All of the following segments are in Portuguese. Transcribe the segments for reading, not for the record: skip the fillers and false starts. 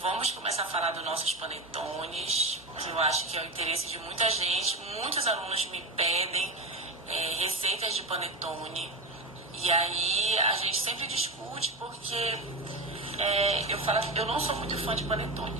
Vamos começar a falar dos nossos panetones, que eu acho que é o interesse de muita gente. Muitos alunos me pedem receitas de panetone. E aí a gente sempre discute porque eu não sou muito fã de panetone.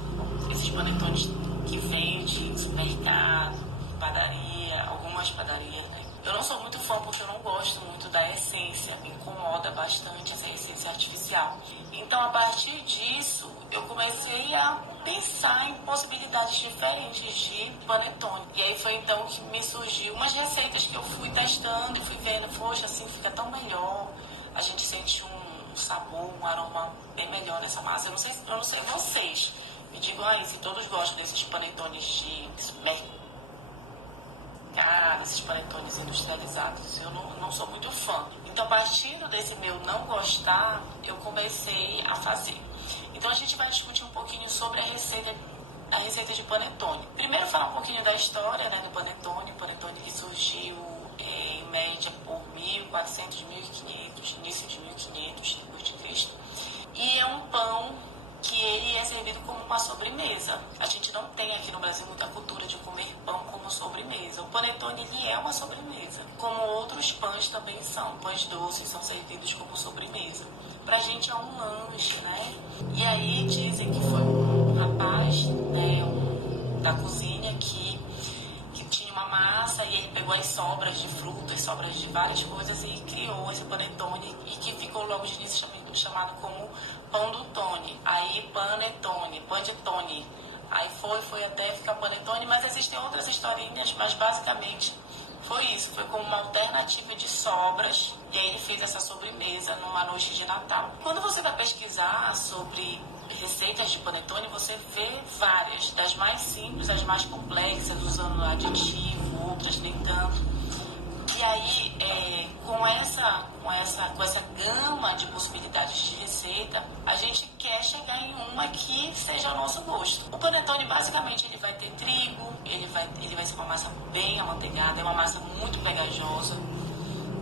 Esses panetones que vêm de supermercado, padaria, algumas padarias, né? Eu não sou muito fã porque eu não gosto muito da essência, me incomoda bastante essa essência artificial. Então, a partir disso, eu comecei a pensar em possibilidades diferentes de panetone. E aí foi então que me surgiu umas receitas que eu fui testando e fui vendo, poxa, assim fica tão melhor, a gente sente um sabor, um aroma bem melhor nessa massa. Eu não sei vocês, me digam aí se todos gostam desses panetones de supermercado, esses panetones industrializados. Eu não sou muito fã. Então, partindo desse meu não gostar, eu comecei a fazer. Então, a gente vai discutir um pouquinho sobre a receita de panetone. Primeiro, falar um pouquinho da história, né, do panetone. O panetone que surgiu em média por 1400, 1500, início de 1500 depois de Cristo. E é um pão que ele é servido como uma sobremesa. A gente não tem aqui no Brasil muita cultura de comer pão como sobremesa. O panetone, ele é uma sobremesa, como outros pães também são. Pães doces são servidos como sobremesa. Pra gente é um lanche, né? E aí dizem que foi um rapaz, né, da cozinha que tinha uma massa e ele pegou as sobras de frutas, sobras de várias coisas e criou esse panetone e que ficou logo de início chamado como pão do Tony. Aí panetone, panetone. Aí foi até ficar panetone, mas existem outras historinhas, mas basicamente foi isso, foi como uma alternativa de sobras e aí ele fez essa sobremesa numa noite de Natal. Quando você vai pesquisar sobre receitas de panetone, você vê várias, das mais simples às mais complexas, usando aditivo, outras nem tanto. E aí, com essa gama de possibilidades de receita, a gente quer chegar em uma que seja ao nosso gosto. O panetone, basicamente, ele vai ter trigo, ele vai ser uma massa bem amanteigada, é uma massa muito pegajosa,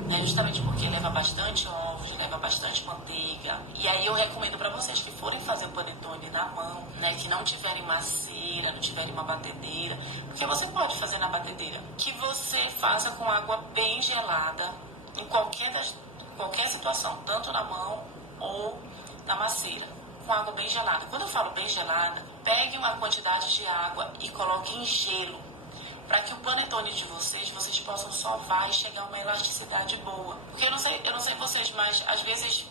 né, justamente porque leva bastante ovos, leva bastante manteiga. E aí eu recomendo para vocês que forem fazer o panetone na mão, né, que não tiverem masseira, não tiverem uma batedeira, porque você pode fazer na batedeira, que você faça com água bem gelada, em qualquer situação, tanto na mão ou na masseira, com água bem gelada. Quando eu falo bem gelada, pegue uma quantidade de água e coloque em gelo, para que o panetone de vocês possam sovar e chegar a uma elasticidade boa. Porque eu não sei vocês, mas às vezes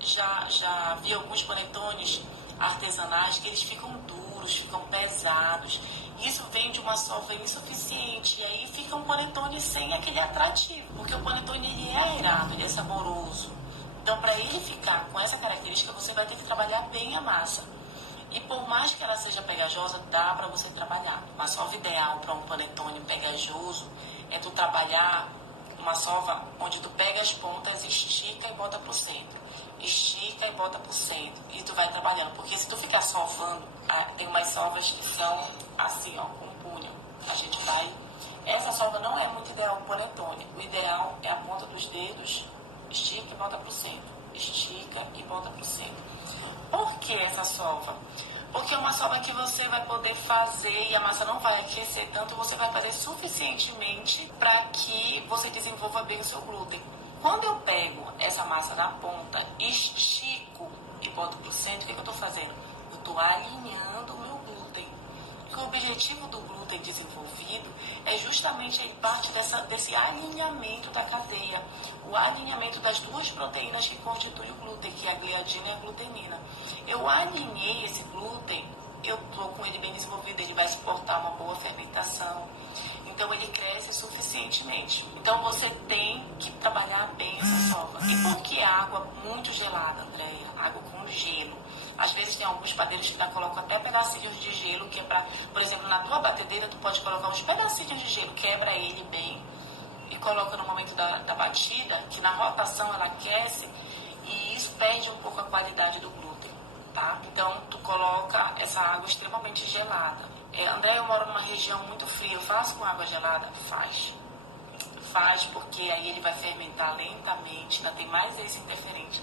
já vi alguns panetones artesanais que eles ficam duros, ficam pesados. Isso vem de uma sova insuficiente e aí fica um panetone sem aquele atrativo, porque o panetone ele é aerado, ele é saboroso. Então, para ele ficar com essa característica, você vai ter que trabalhar bem a massa. E por mais que ela seja pegajosa, dá para você trabalhar. Uma sova ideal para um panetone pegajoso é tu trabalhar uma sova onde tu pega as pontas, estica e bota pro centro. Estica e bota pro centro. E tu vai trabalhando. Porque se tu ficar sovando, tem umas sovas que são assim, ó, com punho. A gente vai... Essa sova não é muito ideal pro panetone. O ideal é a ponta dos dedos, estica e bota pro centro. Estica e bota pro centro. Por que essa sova? Porque é uma sova que você vai poder fazer e a massa não vai aquecer tanto, você vai fazer suficientemente para que você desenvolva bem o seu glúten. Quando eu pego essa massa na ponta, estico e boto para o centro, o que eu estou fazendo? Eu estou alinhando o meu glúten. Porque o objetivo do glúten desenvolvido é justamente aí parte desse alinhamento da cadeia, o alinhamento das duas proteínas que constituem o glúten, que é a gliadina e a glutenina. Eu alinhei esse glúten, eu estou com ele bem desenvolvido, ele vai suportar uma boa fermentação, então ele cresce suficientemente. Então você tem que trabalhar bem essa sova. E por que água muito gelada, Andréia? Água com gelo. Às vezes tem alguns padeiros que ainda colocam até pedacinhos de gelo, que é para, por exemplo, na tua batedeira tu pode colocar uns pedacinhos de gelo, quebra ele bem e coloca no momento da batida, que na rotação ela aquece e isso perde um pouco a qualidade do glúten, tá? Então tu coloca essa água extremamente gelada. André, eu moro numa região muito fria, eu faço com água gelada? Faz porque aí ele vai fermentar lentamente, ainda tem mais esse interferente.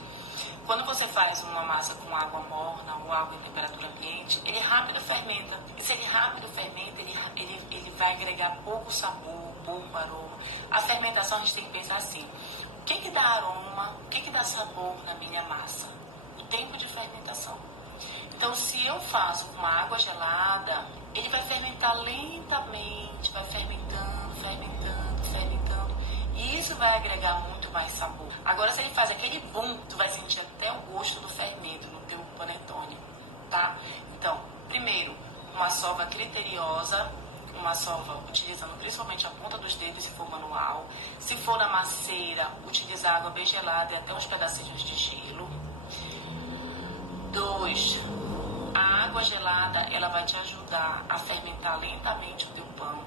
Quando você faz uma massa com água morna ou água em temperatura ambiente, ele rápido fermenta. E se ele rápido fermenta, ele vai agregar pouco sabor, pouco aroma. A fermentação, a gente tem que pensar assim: o que dá aroma, o que dá sabor na minha massa? O tempo de fermentação. Então, se eu faço com uma água gelada, ele vai fermentar lentamente, vai fermentando, fermentando, fermentando. E isso vai agregar muito mais sabor. Agora, se ele faz aquele boom, tu vai sentir até o gosto do fermento no teu panetone, tá? Então, primeiro, uma sova criteriosa, uma sova utilizando principalmente a ponta dos dedos, se for manual. Se for na maceira, utilizar água bem gelada e até uns pedacinhos de gelo. 2. A água gelada, ela vai te ajudar a fermentar lentamente o teu pão.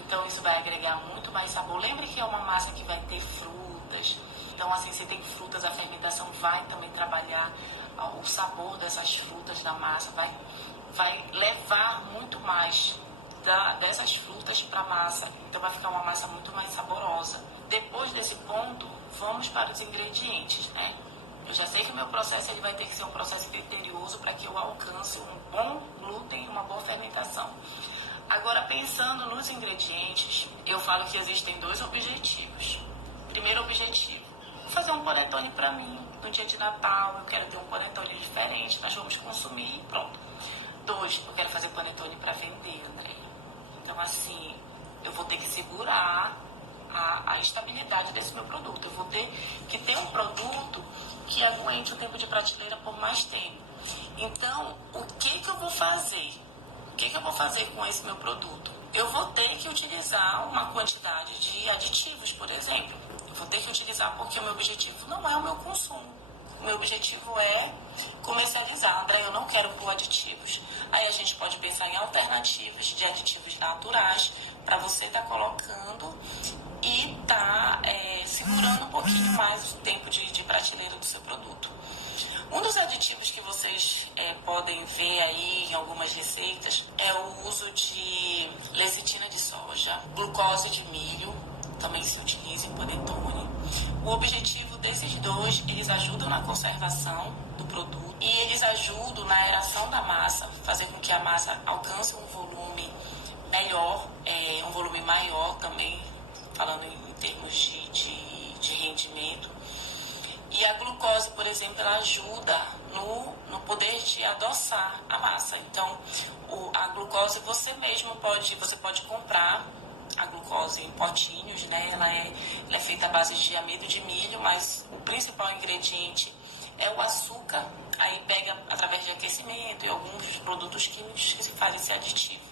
Então, isso vai agregar muito mais sabor. Lembre que é uma massa que vai ter frutas. Então, assim, se tem frutas, a fermentação vai também trabalhar o sabor dessas frutas da massa. Vai levar muito mais dessas frutas para a massa. Então, vai ficar uma massa muito mais saborosa. Depois desse ponto, vamos para os ingredientes, né? Eu já sei que o meu processo ele vai ter que ser um processo criterioso para que eu alcance um bom glúten e uma boa fermentação. Agora, pensando nos ingredientes, eu falo que existem 2 objetivos. Primeiro objetivo, vou fazer um panetone para mim. No dia de Natal, eu quero ter um panetone diferente, nós vamos consumir e pronto. 2, eu quero fazer panetone para vender, Andréia. Então, assim, eu vou ter que segurar a estabilidade desse meu produto. Eu vou ter que ter um produto que aguente o tempo de prateleira por mais tempo. Então, o que eu vou fazer? O que eu vou fazer com esse meu produto? Eu vou ter que utilizar uma quantidade de aditivos, por exemplo. Eu vou ter que utilizar porque o meu objetivo não é o meu consumo. O meu objetivo é comercializar. André, eu não quero pôr aditivos. Aí a gente pode pensar em alternativas de aditivos naturais para você estar colocando e tá segurando um pouquinho mais o tempo de prateleira do seu produto. Um dos aditivos que vocês podem ver aí em algumas receitas é o uso de lecitina de soja, glucose de milho, também se utiliza em panetone. O objetivo desses 2, eles ajudam na conservação do produto e eles ajudam na aeração da massa, fazer com que a massa alcance um volume melhor, um volume maior também, falando em termos de rendimento. E a glucose, por exemplo, ela ajuda no poder de adoçar a massa. Então, a glucose você pode comprar a glucose em potinhos, né? Ela é feita à base de amido de milho, mas o principal ingrediente é o açúcar. Aí pega através de aquecimento e alguns produtos químicos que se fazem esse aditivo.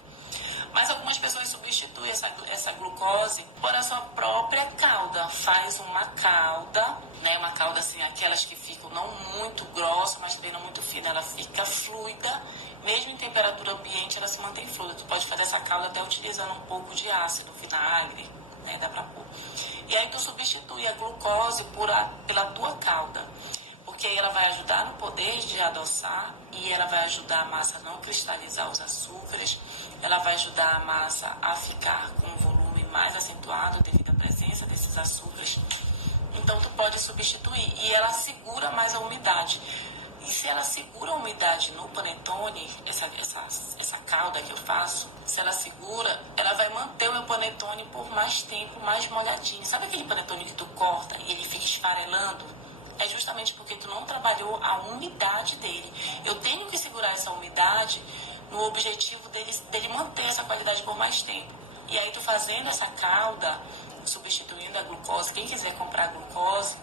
Mas algumas pessoas substituem essa glucose por a sua própria calda. Faz uma calda, né? Uma calda assim, aquelas que ficam não muito grossa, mas também não muito fina. Ela fica fluida, mesmo em temperatura ambiente, ela se mantém fluida. Tu pode fazer essa calda até utilizando um pouco de ácido, vinagre, né? Dá pra pôr. E aí tu substitui a glucose pela tua calda. Porque aí ela vai ajudar no poder de adoçar e ela vai ajudar a massa a não cristalizar os açúcares, ela vai ajudar a massa a ficar com um volume mais acentuado devido à presença desses açúcares. Então, tu pode substituir e ela segura mais a umidade. E se ela segura a umidade no panetone, essa calda que eu faço, se ela segura, ela vai manter o meu panetone por mais tempo, mais molhadinho. Sabe aquele panetone que tu corta e ele fica esfarelando? É justamente porque tu não trabalhou a umidade dele. Eu tenho que segurar essa umidade no objetivo dele manter essa qualidade por mais tempo. E aí tu fazendo essa calda, substituindo a glucose, quem quiser comprar glucose,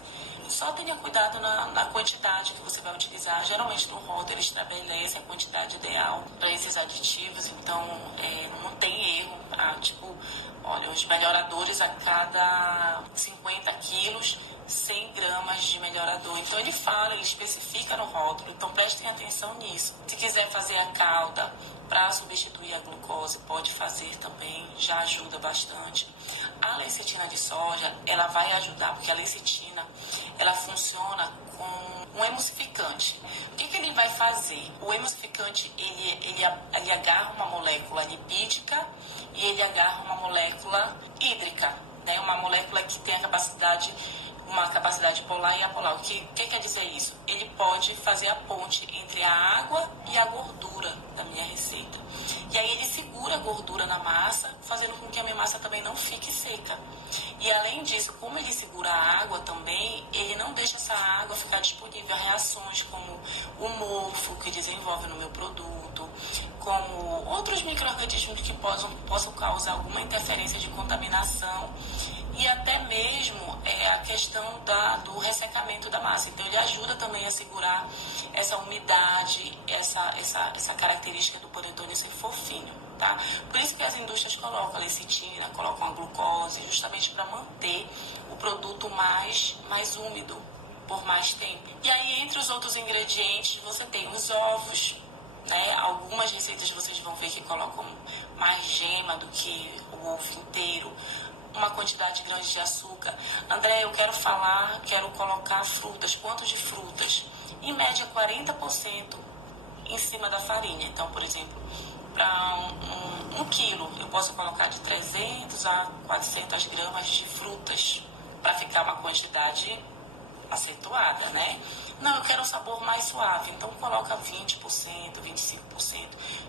só tenha cuidado na quantidade que você vai utilizar. Geralmente no rótulo ele estabelece a quantidade ideal para esses aditivos, então não tem erro. Olha, os melhoradores a cada 50 quilos, 100 gramas de melhorador. Então ele especifica no rótulo, então prestem atenção nisso. Se quiser fazer a calda para substituir a glucose, pode fazer também, já ajuda bastante. A lecitina de soja, ela vai ajudar, porque a lecitina, ela funciona com um emulsificante. O que ele vai fazer? O emulsificante, ele agarra uma molécula lipídica e ele agarra uma molécula hídrica, né? Uma molécula que tem a capacidade uma capacidade polar e apolar. O que quer dizer isso? Ele pode fazer a ponte entre a água e a gordura da minha receita. E aí ele segura a gordura na massa, fazendo com que a minha massa também não fique seca. E além disso, como ele segura a água também, ele não deixa essa água ficar disponível a reações como o mofo que desenvolve no meu produto, como outros micro-organismos que possam causar alguma interferência de contaminação e até mesmo a questão do ressecamento da massa. Então ele ajuda também a segurar essa umidade, essa característica do panetone ser fofinho, tá? Por isso que as indústrias colocam a lecitina, colocam a glucose, justamente para manter o produto mais úmido por mais tempo. E aí, entre os outros ingredientes, você tem os ovos, né? Algumas receitas vocês vão ver que colocam mais gema do que o ovo inteiro, uma quantidade grande de açúcar. André, eu quero colocar frutas. Quanto de frutas? Em média, 40% em cima da farinha. Então, por exemplo, para um quilo, eu posso colocar de 300 a 400 gramas de frutas, para ficar uma quantidade acentuada, né? Não, eu quero um sabor mais suave, então coloca 20%, 25%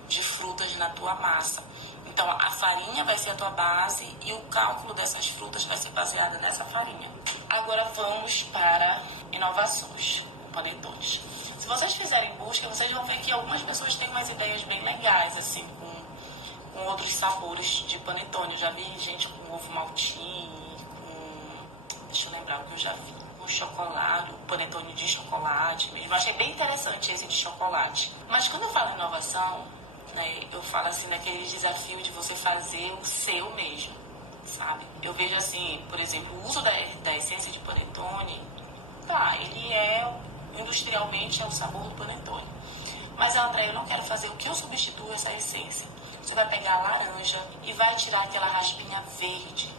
de frutas na tua massa. Então, a farinha vai ser a tua base e o cálculo dessas frutas vai ser baseado nessa farinha. Agora vamos para inovações, panetones. Se vocês fizerem busca, vocês vão ver que algumas pessoas têm umas ideias bem legais, assim, com outros sabores de panetone. Eu já vi gente com ovo maltine, deixa eu lembrar o que eu já vi. O chocolate, o panetone de chocolate mesmo. Eu achei bem interessante esse de chocolate. Mas quando eu falo inovação, né, eu falo assim naquele desafio de você fazer o seu mesmo, sabe? Eu vejo assim, por exemplo, o uso da essência de panetone, ele industrialmente é o sabor do panetone. Mas, André, eu não quero fazer o que eu substituo essa essência. Você vai pegar a laranja e vai tirar aquela raspinha verde,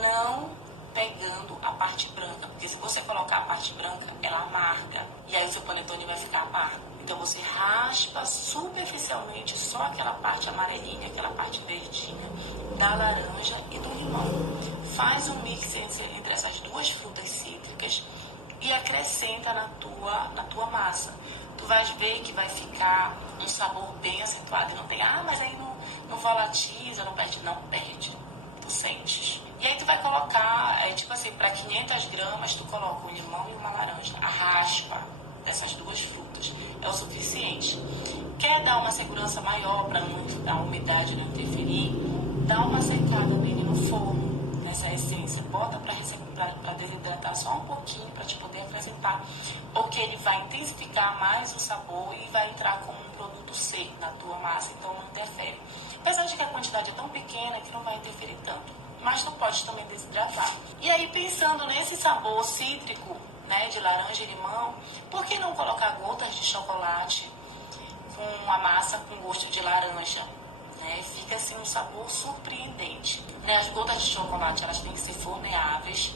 não pegando a parte branca, porque se você colocar a parte branca, ela amarga, e aí o seu panetone vai ficar amargo. Então você raspa superficialmente só aquela parte amarelinha, aquela parte verdinha da laranja e do limão. Faz um mix entre essas duas frutas cítricas e acrescenta na tua massa. Tu vais ver que vai ficar um sabor bem acentuado. E não tem, mas aí não volatiza, não perde. Não perde. Tu sentes. E aí tu vai colocar, tipo assim, para 500 gramas, tu coloca um limão e uma laranja. A raspa dessas duas frutas é o suficiente. Quer dar uma segurança maior para a umidade não interferir? Dá uma secada nele no forno, nessa essência. Bota para desidratar só um pouquinho para te poder acrescentar, porque ele vai intensificar mais o sabor e vai entrar como um produto seco na tua massa, então não interfere. Apesar de que a quantidade é tão pequena que não vai interferir tanto, mas tu pode também desidratar. E aí, pensando nesse sabor cítrico, né, de laranja e limão, por que não colocar gotas de chocolate com uma massa com gosto de laranja? Né? Fica assim um sabor surpreendente. Né? As gotas de chocolate, elas têm que ser forneáveis.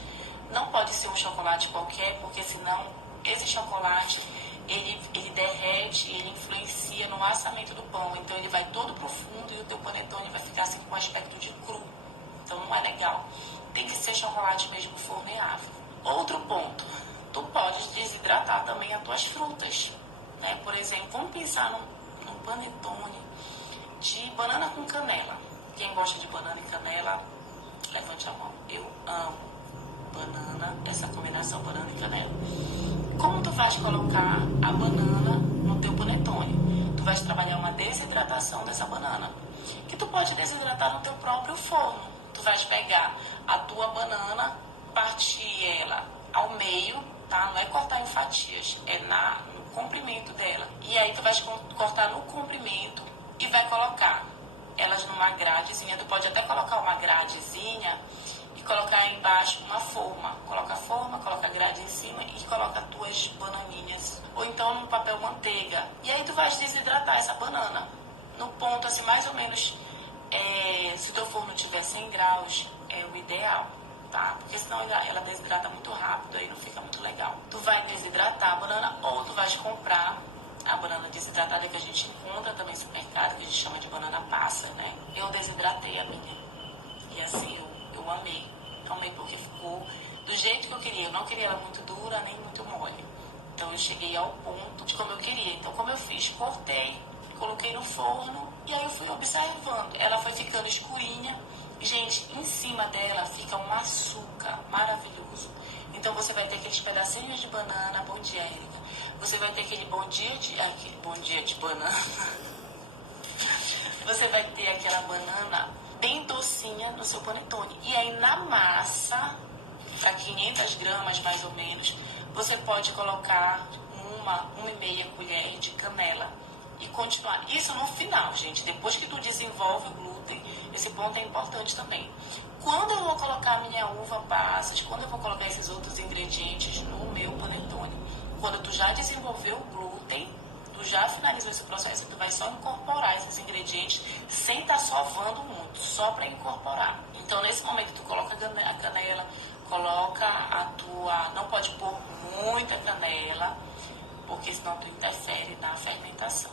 Não pode ser um chocolate qualquer, porque senão esse chocolate ele derrete, ele influencia no assamento do pão. Então ele vai todo pro fundo e o teu panetone vai ficar assim com aspecto de cru. Então não é legal. Tem que ser chocolate mesmo forneável. Outro ponto, tu podes desidratar também as tuas frutas. Né? Por exemplo, vamos pensar num panetone de banana com canela. Quem gosta de banana e canela, levante a mão. Eu amo banana, essa combinação banana e canela. Como tu vais colocar a banana no teu panetone? Tu vais trabalhar uma desidratação dessa banana, que tu pode desidratar no teu próprio forno. Tu vais pegar a tua banana, partir ela ao meio, tá? Não é cortar em fatias, é no comprimento dela. E aí tu vais cortar no comprimento e vai colocar elas numa gradezinha. Tu pode até colocar uma gradezinha e colocar embaixo uma forma. Coloca a forma, coloca a grade em cima e coloca as tuas bananinhas. Ou então no papel manteiga. E aí tu vais desidratar essa banana no ponto assim mais ou menos, se o teu forno tiver 100 graus, é o ideal, tá? Porque senão ela desidrata muito rápido, aí não fica muito legal. Tu vai desidratar a banana ou tu vais comprar a banana desidratada que a gente encontra também no supermercado, que a gente chama de banana passa, né? Eu desidratei a minha. E assim, eu amei. Amei porque ficou do jeito que eu queria. Eu não queria ela muito dura nem muito mole. Então eu cheguei ao ponto de como eu queria. Então como eu fiz? Cortei, coloquei no forno e aí eu fui observando. Ela foi ficando escurinha. Gente, em cima dela fica um açúcar maravilhoso. Então você vai ter aqueles pedacinhos de banana. Bom dia, Érica. Você vai ter aquele bom dia de banana. Você vai ter aquela banana bem docinha no seu panetone. E aí na massa, para 500 gramas mais ou menos, você pode colocar uma e meia colher de canela e continuar. Isso no final, gente. Depois que tu desenvolve o glúten, esse ponto é importante também. Quando eu vou colocar minha uva passas, quando eu vou colocar esses outros ingredientes no meu panetone, quando tu já desenvolveu o glúten, tu já finalizou esse processo, tu vai só incorporar esses ingredientes sem estar sovando muito, só para incorporar. Então, nesse momento, tu coloca a canela, coloca a tua... Não pode pôr muita canela, porque senão tu interfere na fermentação,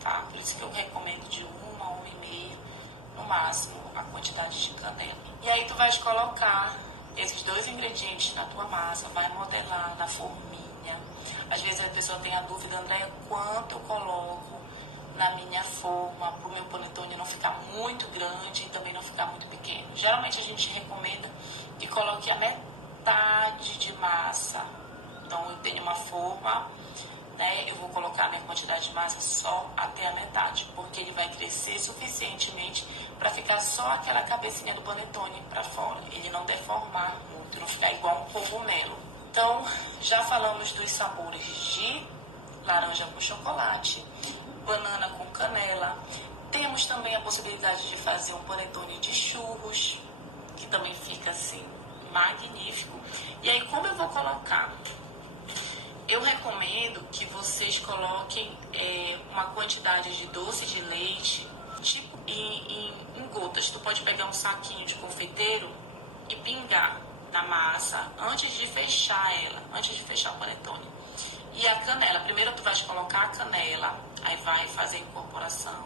tá? Por isso que eu recomendo de uma e meia, no máximo, a quantidade de canela. E aí tu vais colocar esses dois ingredientes na tua massa, vai modelar na forminha. Às vezes a pessoa tem a dúvida, Andréia, quanto eu coloco na minha forma para o meu panetone não ficar muito grande e também não ficar muito pequeno. Geralmente a gente recomenda que coloque a metade de massa. Então eu tenho uma forma, né, eu vou colocar a minha quantidade de massa só até a metade, porque ele vai crescer suficientemente para ficar só aquela cabecinha do panetone para fora. Ele não deformar muito, não ficar igual um cogumelo. Então, já falamos dos sabores de laranja com chocolate, banana com canela. Temos também a possibilidade de fazer um panetone de churros, que também fica assim, magnífico. E aí, como eu vou colocar? Eu recomendo que vocês coloquem uma quantidade de doce de leite, tipo em gotas. Tu pode pegar um saquinho de confeiteiro e pingar na massa antes de fechar ela, antes de fechar o panetone. E a canela, primeiro tu vais colocar a canela, aí vai fazer a incorporação.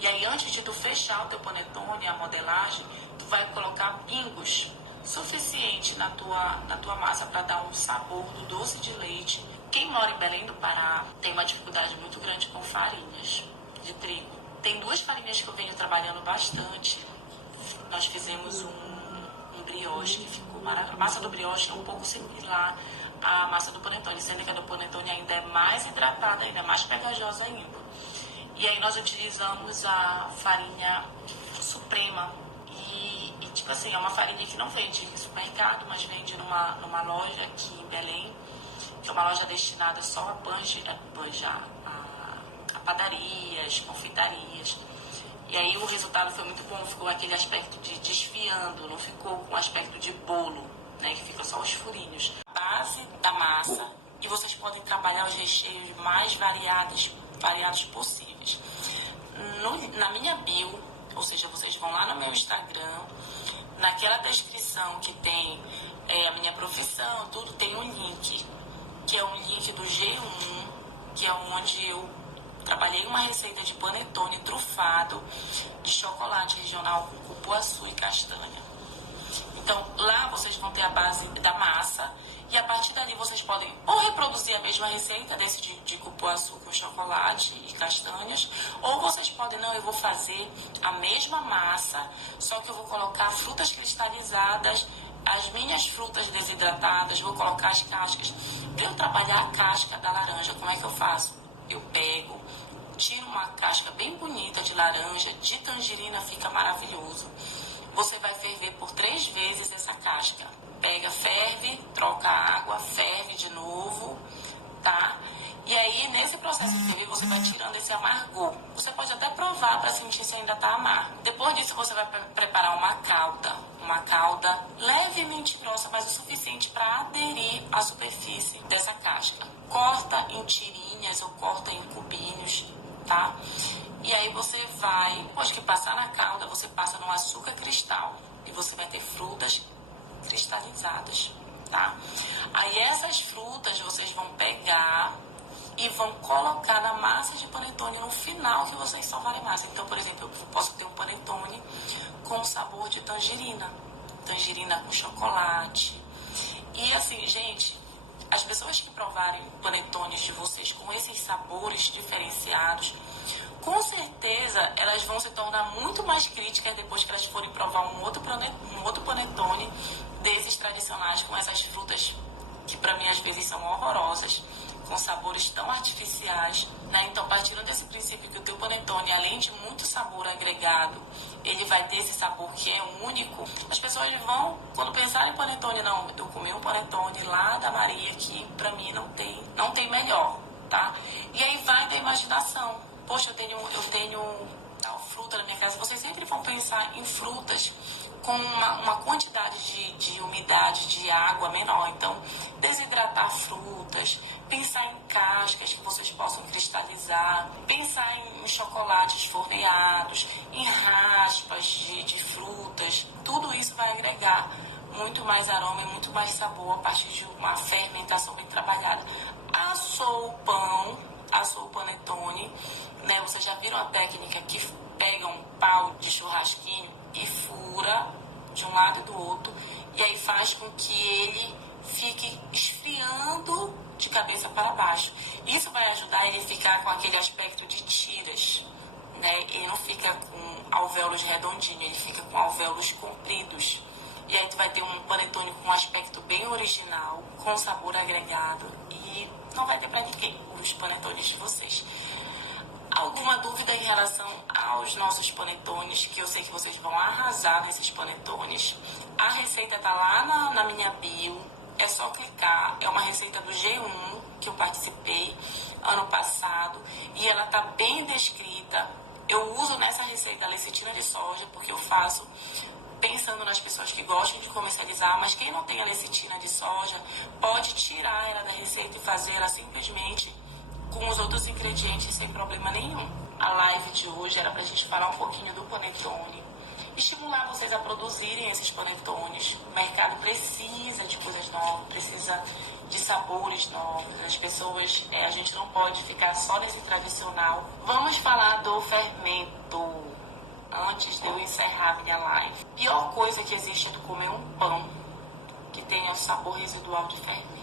E aí antes de tu fechar o teu panetone, a modelagem, tu vai colocar pingos suficiente na tua massa para dar um sabor do doce de leite. Quem mora em Belém do Pará tem uma dificuldade muito grande com farinhas de trigo. Tem duas farinhas que eu venho trabalhando bastante. Nós fizemos um brioche que ficou maravilhoso. A massa do brioche é um pouco similar à massa do panetone, sendo que a do panetone ainda é mais hidratada, ainda é mais pegajosa ainda. E aí nós utilizamos a farinha suprema. E tipo assim, é uma farinha que não vende em supermercado, mas vende numa loja aqui em Belém, que é uma loja destinada só a padarias, confeitarias. E aí o resultado foi muito bom, ficou aquele aspecto de desfiando, não ficou com aspecto de bolo, né, que fica só os furinhos. Base da massa, e vocês podem trabalhar os recheios mais variados possíveis. Na minha bio, ou seja, vocês vão lá no meu Instagram, naquela descrição que tem a minha profissão, tudo tem um link, que é um link do G1, que é onde eu trabalhei uma receita de panetone trufado de chocolate regional com cupuaçu e castanha. Então, lá vocês vão ter a base da massa e a partir dali vocês podem ou reproduzir a mesma receita desse de cupuaçu com chocolate e castanhas, ou vocês podem, não, eu vou fazer a mesma massa, só que eu vou colocar frutas cristalizadas, as minhas frutas desidratadas, vou colocar as cascas. Para eu trabalhar a casca da laranja, como é que eu faço? Eu pego, tiro uma casca bem bonita de laranja, de tangerina fica maravilhoso. Você vai ferver por 3 vezes essa casca. Pega, ferve, troca a água, ferve de novo, tá? E aí, nesse processo de ferver, você vai tirando esse amargor. Você pode até provar para sentir se ainda tá amargo. Depois disso, você vai preparar uma calda levemente grossa, mas o suficiente para aderir à superfície dessa casca. Corta em tirinhas ou corta em cubinhos, tá? E aí você vai, depois que passar na calda, você passa no açúcar cristal e você vai ter frutas cristalizadas, tá? Aí essas frutas vocês vão pegar e vão colocar na massa de panetone no final que vocês sovarem massa. Então, por exemplo, eu posso ter um panetone com sabor de tangerina com chocolate. E assim, gente, as pessoas que provarem panetones de vocês com esses sabores diferenciados, com certeza elas vão se tornar muito mais críticas depois que elas forem provar um outro panetone desses tradicionais com essas frutas que para mim às vezes são horrorosas, com sabores tão artificiais, né? Então, partindo desse princípio que o teu panetone, além de muito sabor agregado, ele vai ter esse sabor que é único, as pessoas vão, quando pensarem em panetone, não, eu comi um panetone lá da Maria que para mim não tem melhor, tá? E aí vai da imaginação. Poxa, eu tenho tal fruta na minha casa. Vocês sempre vão pensar em frutas com uma quantidade de umidade, de água menor. Então, desidratar frutas, pensar em cascas que vocês possam cristalizar, pensar em chocolates forneados, em raspas de frutas. Tudo isso vai agregar muito mais aroma e muito mais sabor a partir de uma fermentação bem trabalhada. Assou o panetone, né? Vocês já viram a técnica que pega um pau de churrasquinho e fura de um lado e do outro, e aí faz com que ele fique esfriando de cabeça para baixo. Isso vai ajudar ele a ficar com aquele aspecto de tiras, né? Ele não fica com alvéolos redondinhos, ele fica com alvéolos compridos. E aí tu vai ter um panetone com um aspecto bem original, com sabor agregado, e não vai ter para ninguém os panetones de vocês. Alguma dúvida em relação aos nossos panetones, que eu sei que vocês vão arrasar nesses panetones? A receita tá lá na minha bio, é só clicar. É uma receita do G1 que eu participei ano passado e ela tá bem descrita. Eu uso nessa receita a lecitina de soja porque eu faço pensando nas pessoas que gostam de comercializar, mas quem não tem a lecitina de soja pode tirar ela da receita e fazer ela simplesmente com os outros ingredientes sem problema nenhum. A live de hoje era pra gente falar um pouquinho do panetone, estimular vocês a produzirem esses panetones. O mercado precisa de coisas novas, precisa de sabores novos. As pessoas, a gente não pode ficar só nesse tradicional. Vamos falar do fermento antes de eu encerrar minha live. Pior coisa que existe é tu comer um pão que tenha o sabor residual de fermento.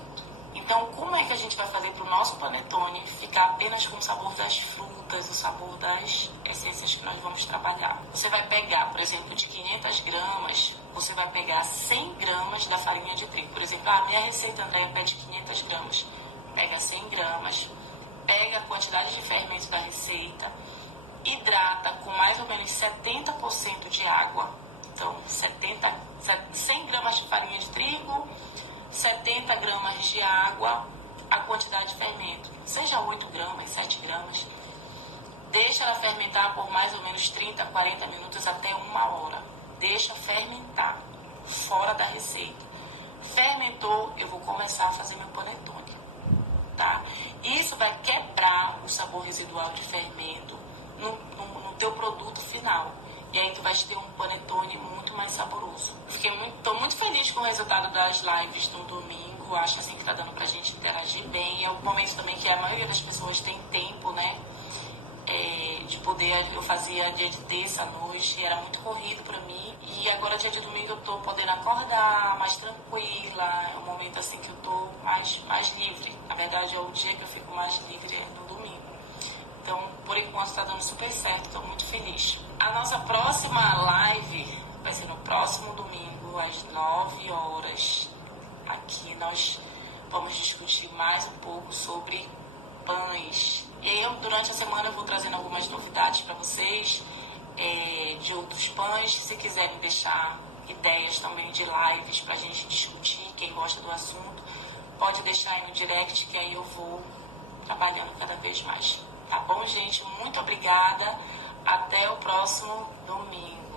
Então, como é que a gente vai fazer para o nosso panetone ficar apenas com o sabor das frutas, o sabor das essências que nós vamos trabalhar? Você vai pegar, por exemplo, de 500 gramas, você vai pegar 100 gramas da farinha de trigo. Por exemplo, a minha receita, Andréia, pede 500 gramas. Pega 100 gramas, pega a quantidade de fermento da receita, hidrata com mais ou menos 70% de água. Então, 100 gramas de farinha de trigo, 70 gramas de água, a quantidade de fermento, seja 8 gramas, 7 gramas. Deixa ela fermentar por mais ou menos 30, 40 minutos até 1 hora. Deixa fermentar, fora da receita. Fermentou, eu vou começar a fazer meu panetone, tá? Isso vai quebrar o sabor residual de fermento no teu produto final. E aí tu vais ter um panetone muito mais saboroso. Tô muito feliz com o resultado das lives no domingo. Acho assim que tá dando pra gente interagir bem. É o momento também que a maioria das pessoas tem tempo, né? De poder, eu fazia dia de terça à noite, era muito corrido pra mim. E agora dia de domingo eu tô podendo acordar mais tranquila. É um momento assim que eu tô mais livre. Na verdade é o dia que eu fico mais livre, é no domingo. Então, por enquanto está dando super certo, estou muito feliz. A nossa próxima live vai ser no próximo domingo, às 9 horas. Aqui nós vamos discutir mais um pouco sobre pães. E aí, durante a semana, eu vou trazendo algumas novidades para vocês de outros pães. Se quiserem deixar ideias também de lives para a gente discutir, quem gosta do assunto, pode deixar aí no direct, que aí eu vou trabalhando cada vez mais. Tá bom, gente? Muito obrigada. Até o próximo domingo.